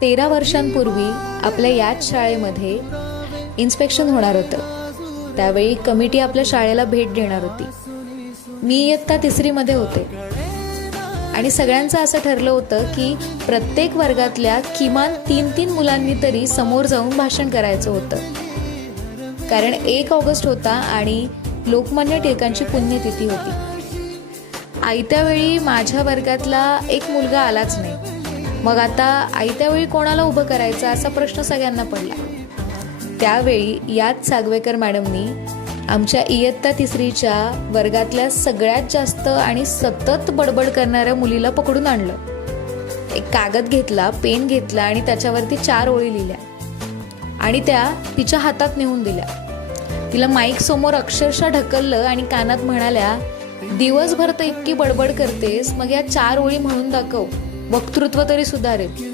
13 वर्षांपूर्वी आपल्या याच शाळेमध्ये इन्स्पेक्शन होणार होतं. त्यावेळी कमिटी आपल्या शाळेला भेट देणार होती. मी इयत्ता 3री मध्ये होते आणि सगळ्यांचं असं ठरलं होतं की प्रत्येक वर्गातल्या किमान 3-3 मुलांनी तरी समोर जाऊन भाषण करायचं होतं. कारण 1 ऑगस्ट होता आणि लोकमान्य टिळकांची पुण्यतिथी होती. आयत्या वेळी माझ्या वर्गातला एक मुलगा आलाच नाही. मग आता आयत्या वेळी कोणाला उभं करायचं असा प्रश्न सगळ्यांना पडला. त्यावेळी याच सागवेकर मॅडमनी आमच्या इयत्ता 3रीच्या वर्गातल्या सगळ्यात जास्त आणि सतत बडबड करणाऱ्या मुलीला पकडून आणलं. एक कागद घेतला, पेन घेतला आणि त्याच्यावरती 4 ओळी लिहिल्या आणि त्या तिच्या हातात नेऊन दिल्या. तिला माईक समोर अक्षरशः ढकललं आणि कानात म्हणाल्या, दिवसभर तर इतकी बडबड करतेस, मग या 4 ओळी म्हणून दाखव, वक्तृत्व तरी सुधारेल.